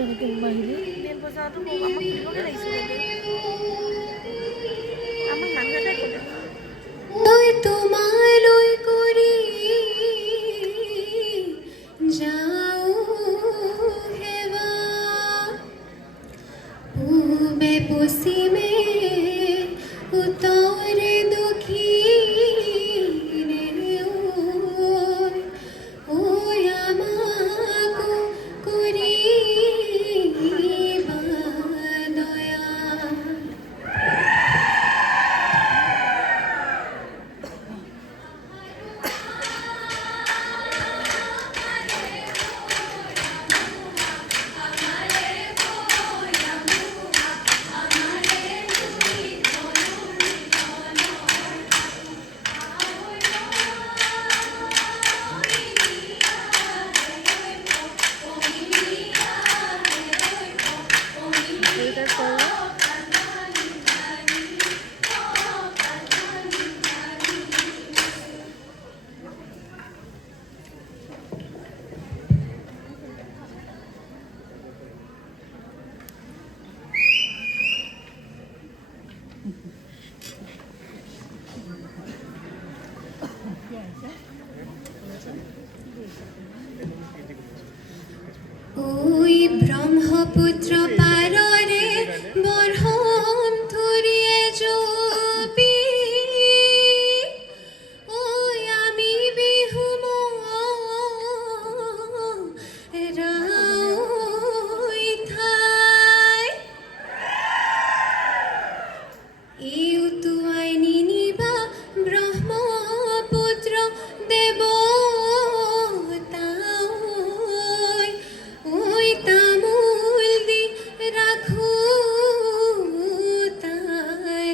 মাহিলী বেল বজাওয়াটো আমাক দিবগে লাগিছিলে আমাক মানুহতে ক'লে ওই তোমালৈ কৰি যাও হেৱা পূবে পশ্চিমে উত্তৰে দক্ষিণে ওই আমাকো কৰিবা দয়া। ওই ব্রহ্মপুত্র পাররে বরহম ধরিয়ে জপি ওই আমি বিহু রাই থাই ইউ তুয়াই নিনিবা ব্রহ্মপুত্র দেব ওই তামুল দি রাখু তানাই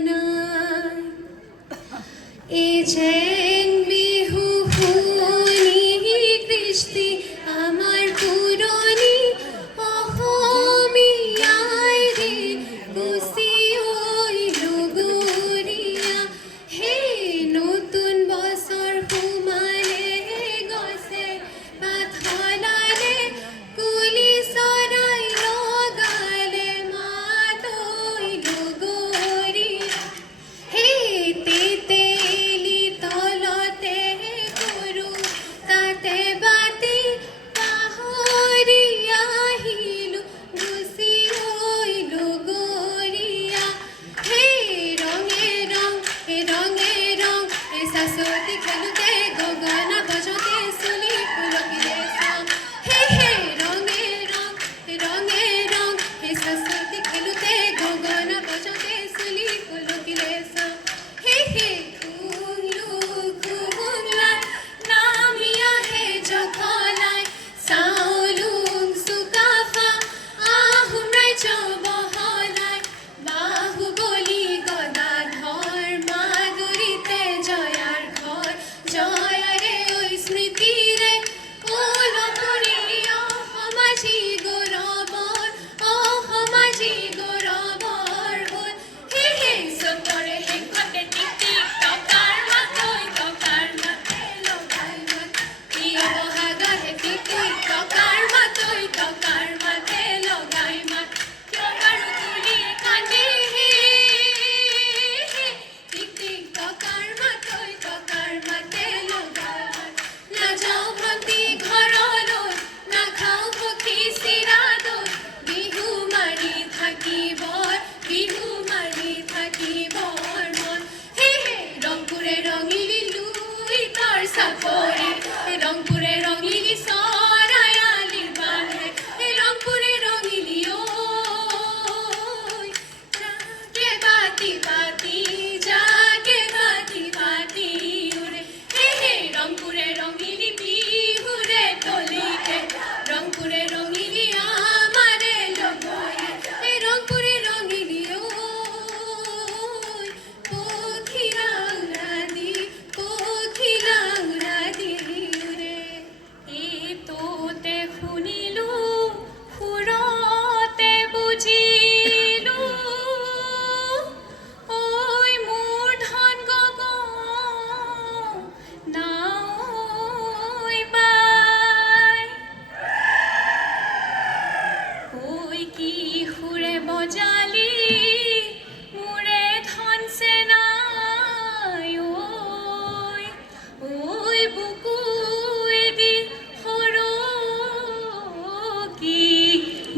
এ ঝেং বিহু হুনি কৃষ্টি আমার পুরনি অহমিয়াই রে কুসি ওই লগরিয়া হে নতুন বছর হুমালে গছে পাথলালে কুলি সরাই লগালে মাতই লগরিয়া হে তেতেলি তলতে গরু তাতে বাতি পাহরিয়া আহিলু গুচি ওই লগরিয়া হে রঙে রং এ শাশ্বতী খেলুতে গগনা বজতে চুলি পুলকিলে চাওঁ হে রঙে রং এ শাশ্বতী খেলুতে গগনা বজতে চুলি পুলকিলে চাওঁ হে খুংলাই নামিয়া হে জখলাই চাউলুং চুকাফা আহোম ৰাজ্য বহলাই বাহুবলি গদাধৰ মাধুৰীতে জয়াৰ ঘৰ জয়াৰে ঐ স্মৃতিৰে ওলপুৰি অসমাজি গৌৰৱৰ অসমাজ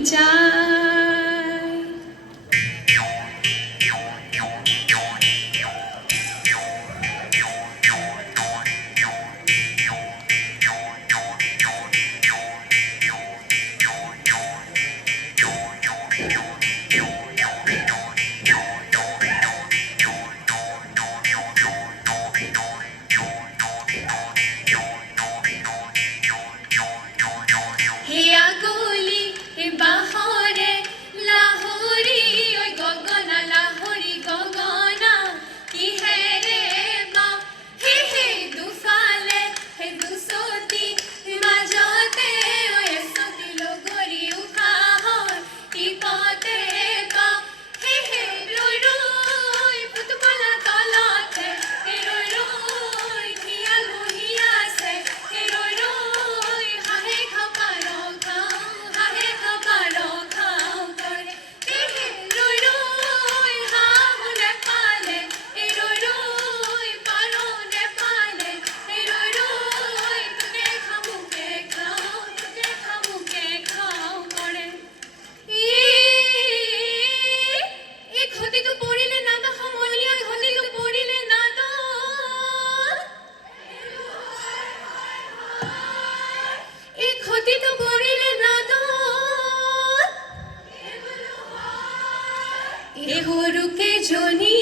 যায় হিয়া গলি বাহরে লাহোরি ওই গগনা লাহোরি গগনা কি হে রে মা হে হে দুফালে হে দুসতি মাজতে ওই সতি লগরি উখাহর কি পতে পা হে হে রই রই ফুটবলা তলতে হে রই রই খিয়াল বহিয়াছে হে রই রই হাহে খাপারো খাও হাহে খাপারো খাও করে হে হে রই রই হামুনে পালে হে রই রই পারো নে পালে হে রই রই তুকে খামুকে খাও করে এই ক্ষতি তো পড়িলে না তো সমলিয়া ক্ষতি তো পড়িলে না তো এই ক্ষতি তো পড়িলে না তো এ হরুকে জনি